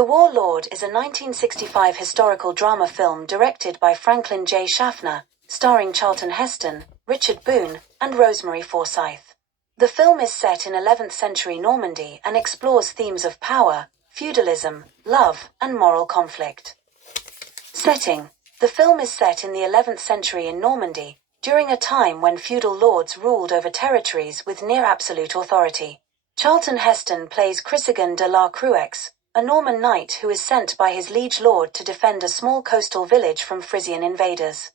The Warlord is a 1965 historical drama film directed by Franklin J. Schaffner, starring Charlton Heston, Richard Boone, and Rosemary Forsyth. The film is set in 11th century Normandy and explores themes of power, feudalism, love, and moral conflict. Setting: the film is set in the 11th century in Normandy, during a time when feudal lords ruled over territories with near-absolute authority. Charlton Heston plays Chrysogon de la Cruex, a Norman knight who is sent by his liege lord to defend a small coastal village from Frisian invaders.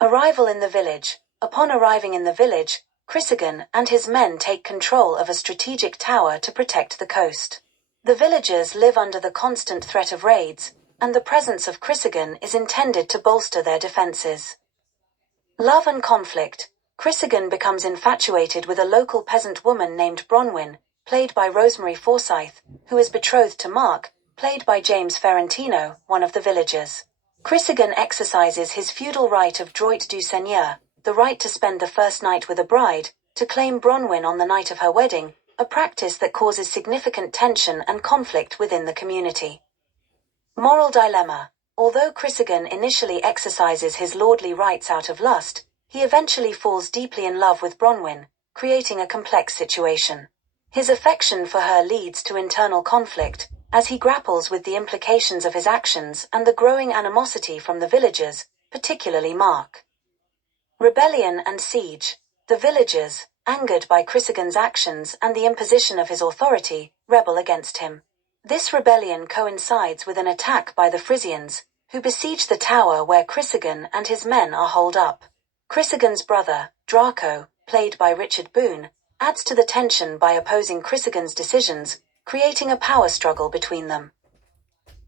Arrival in the village. Upon arriving in the village, Chrysogon and his men take control of a strategic tower to protect the coast. The villagers live under the constant threat of raids, and the presence of Chrysogon is intended to bolster their defenses. Love and conflict. Chrysogon becomes infatuated with a local peasant woman named Bronwyn, played by Rosemary Forsyth, who is betrothed to Mark, played by James Ferrantino, one of the villagers. Chrysogon exercises his feudal right of droit du seigneur, the right to spend the first night with a bride, to claim Bronwyn on the night of her wedding, a practice that causes significant tension and conflict within the community. Moral dilemma. Although Chrysogon initially exercises his lordly rights out of lust, he eventually falls deeply in love with Bronwyn, creating a complex situation. His affection for her leads to internal conflict, as he grapples with the implications of his actions and the growing animosity from the villagers, particularly Mark. Rebellion and siege. The villagers, angered by Chrysogon's actions and the imposition of his authority, rebel against him. This rebellion coincides with an attack by the Frisians, who besiege the tower where Chrysogon and his men are holed up. Chrysogon's brother, Draco, played by Richard Boone, adds to the tension by opposing Chrysogon's decisions, creating a power struggle between them.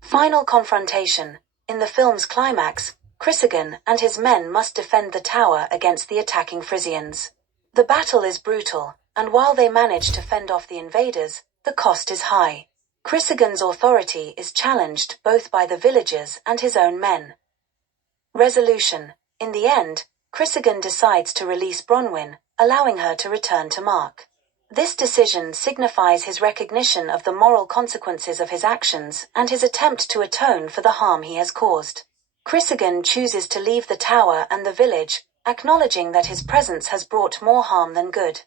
Final confrontation. In the film's climax, Chrysogon and his men must defend the tower against the attacking Frisians. The battle is brutal, and while they manage to fend off the invaders, the cost is high. Chrysogon's authority is challenged both by the villagers and his own men. Resolution. In the end, Chrysogon decides to release Bronwyn, allowing her to return to Mark. This decision signifies his recognition of the moral consequences of his actions and his attempt to atone for the harm he has caused. Chrysogon chooses to leave the tower and the village, acknowledging that his presence has brought more harm than good.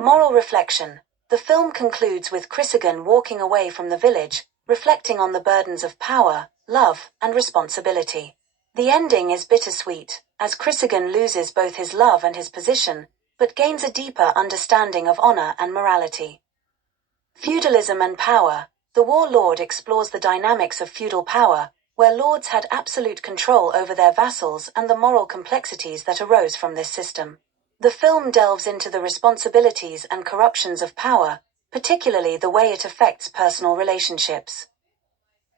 Moral reflection. The film concludes with Chrysogon walking away from the village, reflecting on the burdens of power, love, and responsibility. The ending is bittersweet, as Chrysogon loses both his love and his position, but gains a deeper understanding of honor and morality. Feudalism and power. The Warlord explores the dynamics of feudal power, where lords had absolute control over their vassals and the moral complexities that arose from this system. The film delves into the responsibilities and corruptions of power, particularly the way it affects personal relationships.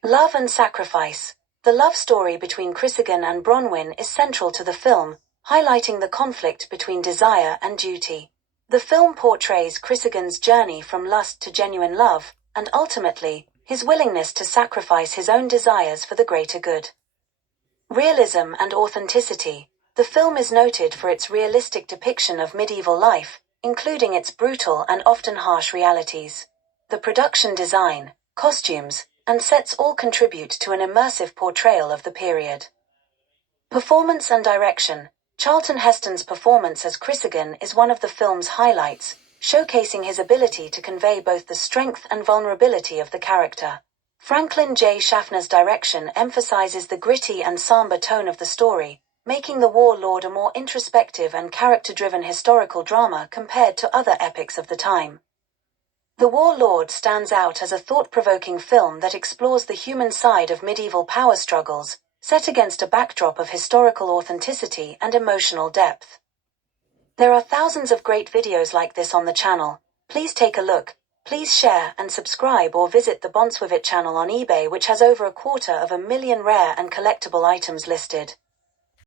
Love and sacrifice. The love story between Chrysogon and Bronwyn is central to the film, highlighting the conflict between desire and duty. The film portrays Chrysogon's journey from lust to genuine love, and ultimately, his willingness to sacrifice his own desires for the greater good. Realism and authenticity. The film is noted for its realistic depiction of medieval life, including its brutal and often harsh realities. The production design, costumes, and sets all contribute to an immersive portrayal of the period. Performance and direction. Charlton Heston's performance as Chrysogon is one of the film's highlights, showcasing his ability to convey both the strength and vulnerability of the character. Franklin J. Schaffner's direction emphasizes the gritty and somber tone of the story, making The Warlord a more introspective and character-driven historical drama compared to other epics of the time. The Warlord stands out as a thought-provoking film that explores the human side of medieval power struggles, set against a backdrop of historical authenticity and emotional depth. There are thousands of great videos like this on the channel. Please take a look. Please share and subscribe, or visit the Bonswivit channel on eBay, which has over 250,000 rare and collectible items listed.